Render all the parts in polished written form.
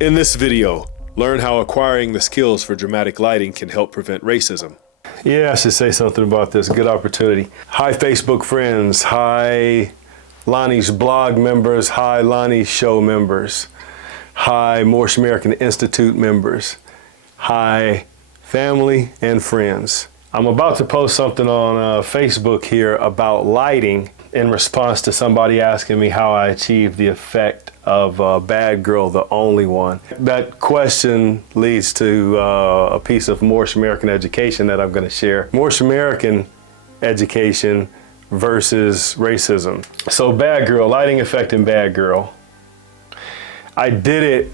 In this video, learn how acquiring the skills for dramatic lighting can help prevent racism. Yeah, I should say something about this. Good opportunity. Hi, Facebook friends. Hi, Lonnie's blog members. Hi, Lonnie's show members. Hi, Moorish American Institute members. Hi, family and friends. I'm about to post something on Facebook here about lighting in response to somebody asking me how I achieved the effect of Bad Girl, the Only One. That question leads to a piece of Moorish American education that I'm going to share. Moorish American education versus racism. So Bad Girl, lighting effect in Bad Girl. I did it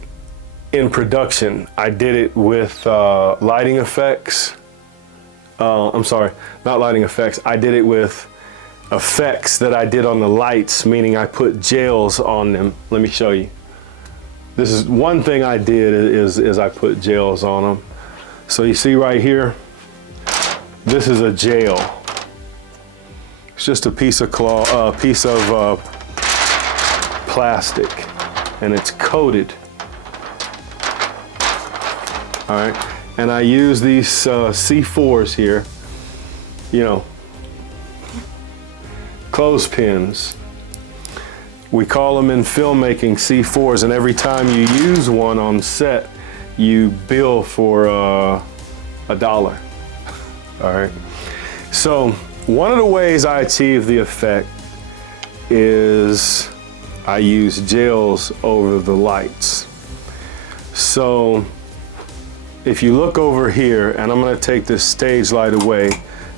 in production. I did it with lighting effects. I'm sorry, not lighting effects. I did it with effects that I did on the lights, meaning I put gels on them. Let me show you. This is one thing I did is I put gels on them. So you see right here, this is a gel. It's just a piece of plastic, and it's coated. All right, and I use these C4s here, you know, clothespins. We call them in filmmaking C4s, and every time you use one on set, you bill for $1. All right. So one of the ways I achieve the effect is I use gels over the lights. So if you look over here, and I'm going to take this stage light away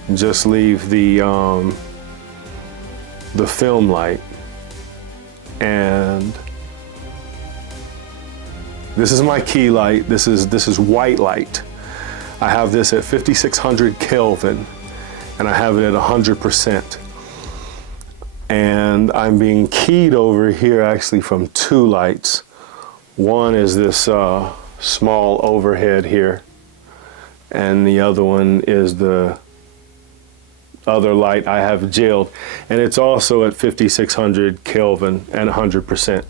and just leave the film light, and this is my key light. This is white light. I have this at 5600 Kelvin, and I have it at 100%. And I'm being keyed over here actually from two lights. One is this small overhead here, and the other one is the other light I have gelled, and it's also at 5600 Kelvin and 100%.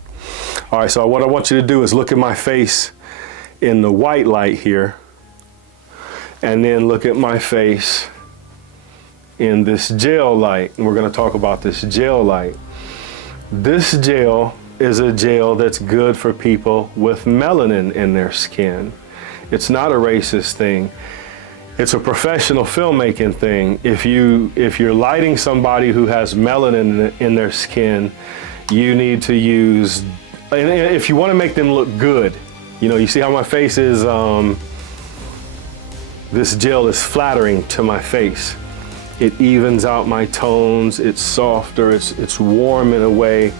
All right, so what I want you to do is look at my face in the white light here, and then look at my face in this gel light, and we're going to talk about this gel light. This gel is a gel that's good for people with melanin in their skin. It's not a racist thing. It's a professional filmmaking thing. If you're lighting somebody who has melanin in their skin, you need to use, and if you want to make them look good, you know, you see how my face is, this gel is flattering to my face. It evens out my tones, it's softer, it's warm in a way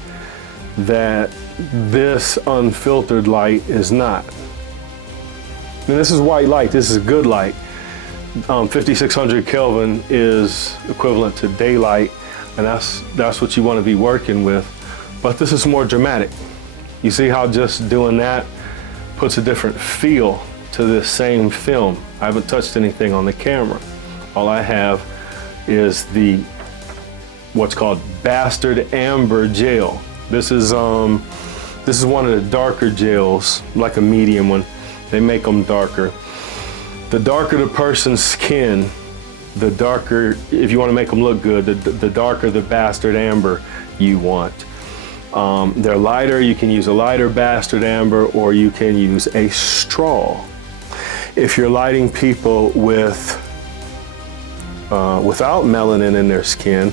that this unfiltered light is not. And this is white light, this is good light. 5600 Kelvin is equivalent to daylight, and that's what you want to be working with. But this is more dramatic. You see how just doing that puts a different feel to this same film. I haven't touched anything on the camera. All I have is the what's called bastard amber gel. This is one of the darker gels, like a medium one. They make them darker. The darker the person's skin, the darker, if you want to make them look good, the darker the bastard amber you want. They're lighter, you can use a lighter bastard amber, or you can use a straw. If you're lighting people with without melanin in their skin,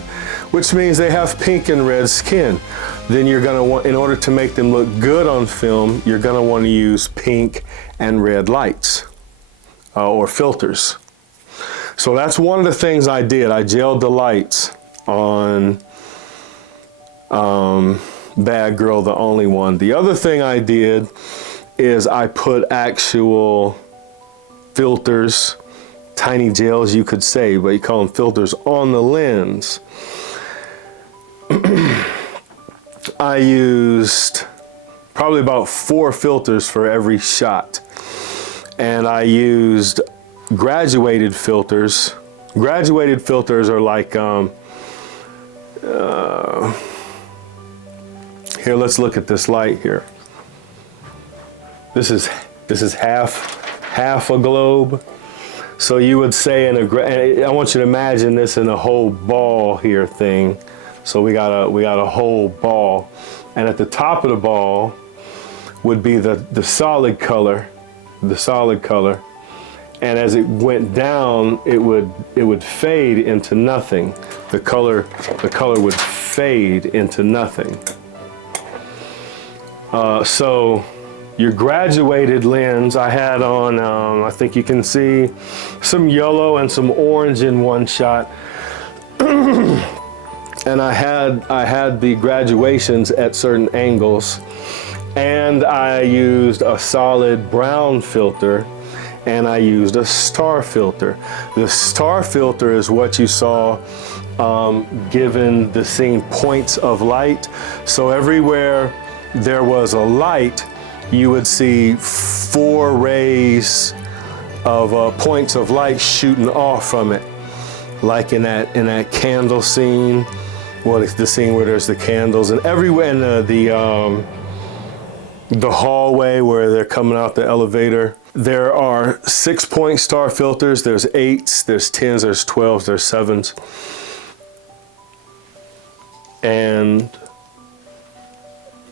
which means they have pink and red skin, then you're going to want, in order to make them look good on film, you're going to want to use pink and red lights. Or filters. So that's one of the things I did. I gelled the lights on Bad Girl, the Only One. The other thing I did is I put actual filters, tiny gels you could say, but you call them filters, on the lens. I used probably about 4 filters for every shot. And I used graduated filters. Graduated filters are like, here, let's look at this light here. This is half a globe. So you would say I want you to imagine this in a whole ball here thing. So we got a whole ball, and at the top of the ball would be the solid color, and as it went down, it would fade into nothing. The color would fade into nothing. So your graduated lens, I had on, I think you can see some yellow and some orange in one shot. And I had the graduations at certain angles. And I used a solid brown filter, and I used a star filter. The star filter is what you saw given the scene points of light. So everywhere there was a light, you would see 4 rays of points of light shooting off from it, like in that candle scene. Well, it's the scene where there's the candles, and everywhere in the hallway where they're coming out the elevator. There are 6-point star filters. There's 8s, there's 10s, there's 12s, there's 7s, and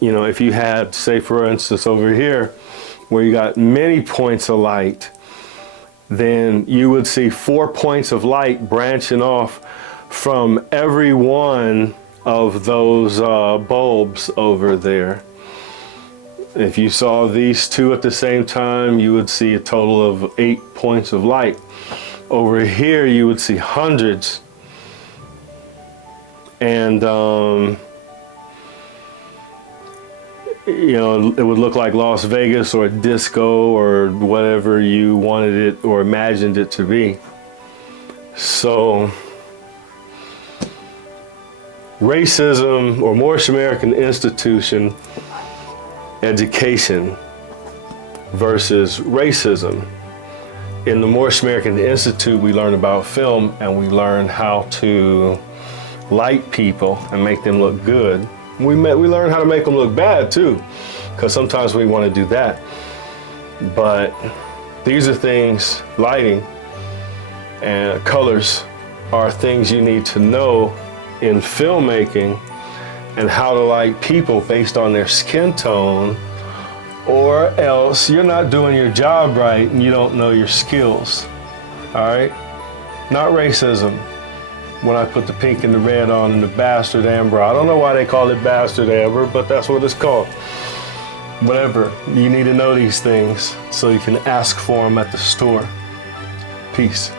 you know, if you had, say for instance over here, where you got many points of light, then you would see 4 points of light branching off from every one of those bulbs over there. If you saw these 2 at the same time, you would see a total of 8 points of light. Over here, you would see hundreds. And you know, it would look like Las Vegas or a disco or whatever you wanted it or imagined it to be. So racism, or Moorish American institution education versus racism. In the Moorish American Institute, we learn about film, and we learn how to light people and make them look good. We learn how to make them look bad too, because sometimes we want to do that. But these are things, lighting and colors are things you need to know in filmmaking, and how to light people based on their skin tone, or else you're not doing your job right and you don't know your skills. All right? Not racism. When I put the pink and the red on and the bastard amber. I don't know why they call it bastard amber, but that's what it's called. Whatever. You need to know these things so you can ask for them at the store. Peace.